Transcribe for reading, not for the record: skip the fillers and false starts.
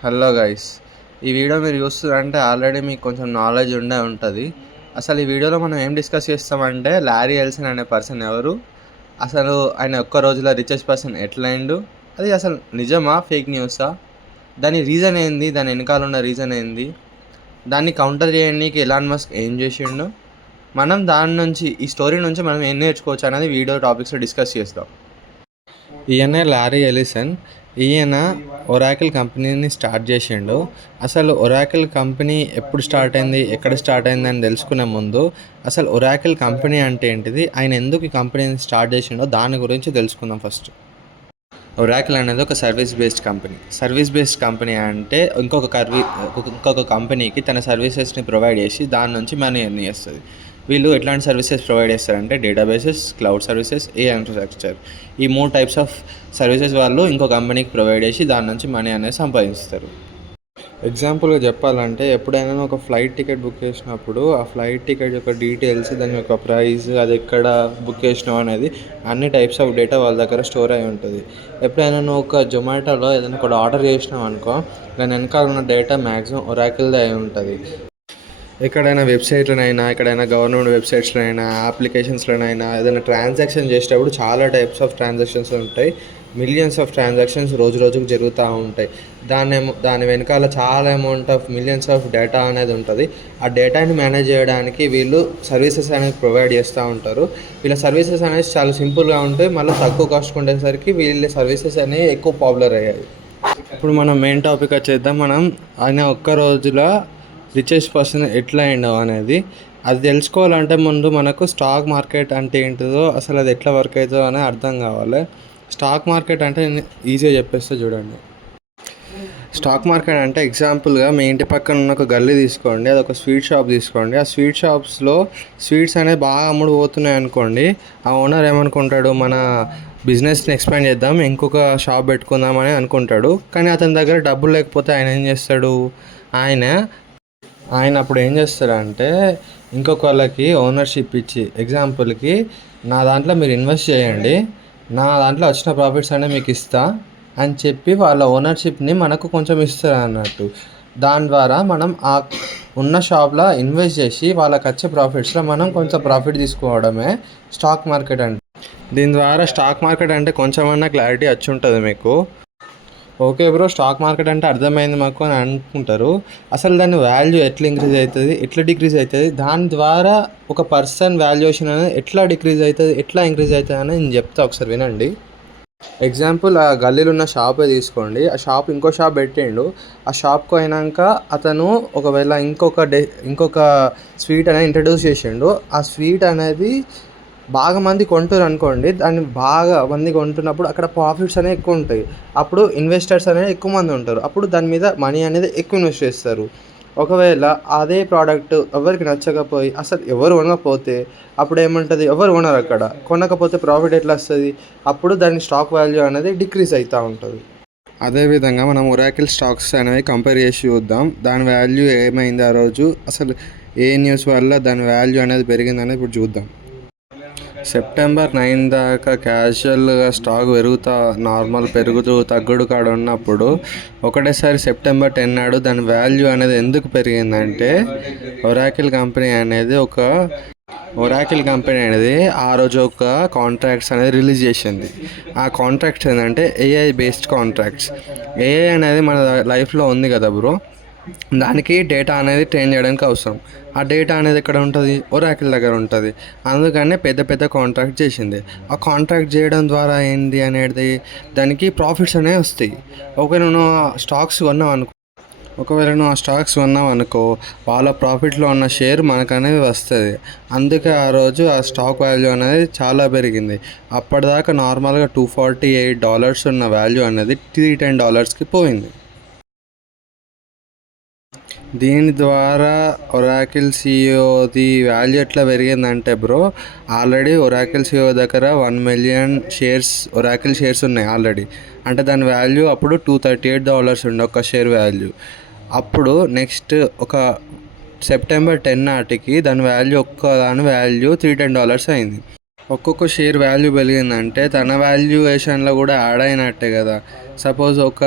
Hello guys, ఈ video మీరు చూస్తున్నారంటే already మీకు కొంచెం నాలెడ్జ్ ఉండే ఉంటుంది. అసలు ఈ వీడియోలో మనం ఏం డిస్కస్ చేస్తామంటే లారీ ఎల్సన్ అనే పర్సన్ ఎవరు, అసలు ఆయన ఒక్క రోజులో రిచెస్ట్ పర్సన్ ఎట్లయిండు, అది అసలు నిజమా ఫేక్ న్యూసా, దాని రీజన్ ఏంది, దాని వెనకాల ఉన్న రీజన్ ఏంది, దాన్ని కౌంటర్ చేయడానికి ఎలాన్ మస్క్ ఏం చేసిండు, మనం దాని నుంచి ఈ స్టోరీ నుంచి మనం ఏం నేర్చుకోవచ్చు అనేది వీడియో టాపిక్స్లో డిస్కస్ చేస్తాం. ఈయనే లారీ ఎలిసన్. ఈయన ఒరాకిల్ కంపెనీని స్టార్ట్ చేసిండు. అసలు ఒరాకిల్ కంపెనీ ఎప్పుడు స్టార్ట్ అయింది, ఎక్కడ స్టార్ట్ అయింది అని తెలుసుకునే ముందు అసలు ఒరాకిల్ కంపెనీ అంటే ఏంటిది, ఆయన ఎందుకు ఈ కంపెనీని స్టార్ట్ చేసిండో దాని గురించి తెలుసుకుందాం ఫస్ట్. ఒరాకిల్ అనేది ఒక సర్వీస్ బేస్డ్ కంపెనీ అంటే ఇంకొక కంపెనీకి తన సర్వీసెస్ని ప్రొవైడ్ చేసి దాని నుంచి మనీ ఎర్న్ చేస్తుంది. వీళ్ళు ఎట్లాంటి సర్వీసెస్ ప్రొవైడ్ చేస్తారంటే డేటాబేసెస్, క్లౌడ్ సర్వీసెస్, ఇన్ఫ్రాస్ట్రక్చర్. ఈ 3 టైప్స్ ఆఫ్ సర్వీసెస్ వాళ్ళు ఇంకో కంపెనీకి ప్రొవైడ్ చేసి దాని నుంచి మనీ అనేది సంపాదిస్తారు. ఎగ్జాంపుల్గా చెప్పాలంటే ఎప్పుడైనా ఒక ఫ్లైట్ టికెట్ బుక్ చేసినప్పుడు ఆ ఫ్లైట్ టికెట్ యొక్క డీటెయిల్స్, దాని యొక్క ప్రైస్, అది ఎక్కడ బుక్ చేసినావు అనేది అన్ని టైప్స్ ఆఫ్ డేటా వాళ్ళ దగ్గర స్టోర్ అయి ఉంటుంది. ఎప్పుడైనా నువ్వు ఒక జొమాటోలో ఏదైనా కూడా ఆర్డర్ చేసినావు అనుకో, దాని వెనకాల ఉన్న డేటా మ్యాక్సిమం ఒరాకిల్దే అయి ఉంటుంది. ఎక్కడైనా వెబ్సైట్లోనైనా, ఎక్కడైనా గవర్నమెంట్ వెబ్సైట్స్లోనైనా, అప్లికేషన్స్లోనైనా ఏదైనా ట్రాన్సాక్షన్ చేసేటప్పుడు చాలా టైప్స్ ఆఫ్ ట్రాన్సాక్షన్స్ ఉంటాయి. మిలియన్స్ ఆఫ్ ట్రాన్సాక్షన్స్ రోజు రోజుకు జరుగుతూ ఉంటాయి. దాని వెనకాల చాలా amount of millions of data అనేది ఉంటుంది. ఆ డేటాని మేనేజ్ చేయడానికి వీళ్ళు సర్వీసెస్ అనేది ప్రొవైడ్ చేస్తూ ఉంటారు. వీళ్ళ సర్వీసెస్ అనేది చాలా సింపుల్గా ఉంటాయి, మళ్ళీ తక్కువ కాస్ట్ ఉండేసరికి వీళ్ళ సర్వీసెస్ అనేవి ఎక్కువ పాపులర్ అయ్యాయి. ఇప్పుడు మనం మెయిన్ టాపిక్ వచ్చేద్దాం. మనం ఆయన ఒక్క రోజులో రిచెస్ట్ పర్సన్ ఎట్లా అయిండో అనేది అది తెలుసుకోవాలంటే ముందు మనకు స్టాక్ మార్కెట్ అంటే ఏంటిదో, అసలు అది ఎట్లా వర్క్ అవుతుందో అనేది అర్థం కావాలి. స్టాక్ మార్కెట్ అంటే ఈజీగా చెప్పేస్తే చూడండి. స్టాక్ మార్కెట్ అంటే ఎగ్జాంపుల్గా మీ ఇంటి పక్కన ఉన్న ఒక గల్లీ తీసుకోండి, అది ఒక స్వీట్ షాప్ తీసుకోండి. ఆ స్వీట్ షాప్స్లో స్వీట్స్ అనేవి బాగా అమ్ముడు పోతున్నాయి అనుకోండి. ఆ ఓనర్ ఏమనుకుంటాడు, మన బిజినెస్ని ఎక్స్పాండ్ చేద్దాం, ఇంకొక షాప్ పెట్టుకుందామని అనుకుంటాడు. కానీ అతని దగ్గర డబ్బులు లేకపోతే ఆయన ఏం చేస్తాడు, ఆయన అప్పుడు ఏం చేస్తారంటే ఇంకొక వాళ్ళకి ఓనర్షిప్ ఇచ్చి, ఎగ్జాంపుల్కి నా దాంట్లో మీరు ఇన్వెస్ట్ చేయండి, నా దాంట్లో వచ్చిన ప్రాఫిట్స్ అనేవి మీకు ఇస్తా అని చెప్పి వాళ్ళ ఓనర్షిప్ని మనకు కొంచెం ఇస్తారు అన్నట్టు. దాని ద్వారా మనం ఆ ఉన్న షాప్లో ఇన్వెస్ట్ చేసి వాళ్ళకి వచ్చే ప్రాఫిట్స్లో మనం కొంచెం ప్రాఫిట్ తీసుకోవడమే స్టాక్ మార్కెట్ అంటే. దీని ద్వారా స్టాక్ మార్కెట్ అంటే కొంచెమన్నా క్లారిటీ వచ్చి ఉంటుంది మీకు. ఓకే బ్రో, స్టాక్ మార్కెట్ అంటే అర్థమైంది మాకు అని అనుకుంటారు. అసలు దాని వాల్యూ ఎట్లా ఇంక్రీజ్ అవుతుంది, ఎట్లా డిక్రీజ్ అవుతుంది, దాని ద్వారా ఒక పర్సన్ వాల్యుయేషన్ అనేది ఎట్లా డిక్రీజ్ అవుతుంది, ఎట్లా ఇంక్రీజ్ అవుతుంది అని నేను చెప్తా, ఒకసారి వినండి. ఎగ్జాంపుల్, ఆ గల్లీలో ఉన్న షాపే తీసుకోండి. ఆ షాప్ ఇంకో షాప్ పెట్టిండు. ఆ షాప్కి అయినాక అతను ఒకవేళ ఇంకొక స్వీట్ అనేది ఇంట్రడ్యూస్ చేసిండు. ఆ స్వీట్ అనేది బాగా మంది కొంటారు అనుకోండి. దాన్ని బాగా మంది కొంటున్నప్పుడు అక్కడ ప్రాఫిట్స్ అనేవి ఎక్కువ ఉంటాయి. అప్పుడు ఇన్వెస్టర్స్ అనేది ఎక్కువ మంది ఉంటారు. అప్పుడు దాని మీద మనీ అనేది ఎక్కువ ఇన్వెస్ట్ చేస్తారు. ఒకవేళ అదే ప్రోడక్ట్ ఎవరికి నచ్చకపోయి అసలు ఎవరు కొనకపోతే అప్పుడు ఏముంటుంది, ఎవరు కొనరు. అక్కడ కొనకపోతే ప్రాఫిట్ ఎట్లా వస్తుంది, అప్పుడు దాని స్టాక్ వాల్యూ అనేది డిక్రీజ్ అవుతూ ఉంటుంది. అదేవిధంగా మనం ఒరాకిల్ స్టాక్స్ అనేవి కంపేర్ చేసి చూద్దాం. దాని వాల్యూ ఏమైంది ఆ రోజు, అసలు ఏ న్యూస్ వల్ల దాని వాల్యూ అనేది పెరిగిందనేది ఇప్పుడు చూద్దాం. సెప్టెంబర్ 9 దాకా క్యాజువల్గా స్టాక్ నార్మల్ పెరుగుతూ తగ్గుడు కాడ ఉన్నప్పుడు ఒకటేసారి సెప్టెంబర్ 10 నాడు దాని వాల్యూ అనేది ఎందుకు పెరిగిందంటే ఒరాకిల్ కంపెనీ అనేది ఆ రోజు ఒక కాంట్రాక్ట్స్ అనేది రిలీజ్ చేసింది. ఆ కాంట్రాక్ట్స్ ఏంటంటే ఏఐ బేస్డ్ కాంట్రాక్ట్స్. ఏఐ అనేది మన లైఫ్లో ఉంది కదా బ్రో, దానికి డేటా అనేది ట్రైన్ చేయడానికి అవసరం. ఆ డేటా అనేది ఎక్కడ ఉంటుంది, ఒరాకిల్ దగ్గర ఉంటుంది. అందుకనే పెద్ద పెద్ద కాంట్రాక్ట్ చేసింది. ఆ కాంట్రాక్ట్ చేయడం ద్వారా ఏంటి అనేది దానికి ప్రాఫిట్స్ అనేవి వస్తాయి. ఒకవేళ నువ్వు ఆ స్టాక్స్ కొన్నావు అనుకో, వాళ్ళ ప్రాఫిట్లో ఉన్న షేర్ మనకు అనేది వస్తుంది. అందుకే ఆ రోజు ఆ స్టాక్ వాల్యూ అనేది చాలా పెరిగింది. అప్పటిదాకా నార్మల్గా $248 ఉన్న వాల్యూ అనేది $310కి పోయింది. దీని ద్వారా ఒరాకిల్ సిఇఓది వాల్యూ ఎట్లా పెరిగిందంటే బ్రో, ఆల్రెడీ ఒరాకిల్ సిఇఓ దగ్గర 1 మిలియన్ ఒరాకిల్ షేర్స్ ఉన్నాయి ఆల్రెడీ. అంటే దాని వాల్యూ అప్పుడు $238 ఉండే ఒక షేర్ వాల్యూ. అప్పుడు నెక్స్ట్ ఒక సెప్టెంబర్ 10 నాటికి దాని వాల్యూ $310 అయింది. ఒక్కొక్క షేర్ వాల్యూ పెరిగిందంటే తన వాల్యుయేషన్లో కూడా యాడ్ అయినట్టే కదా. సపోజ్ ఒక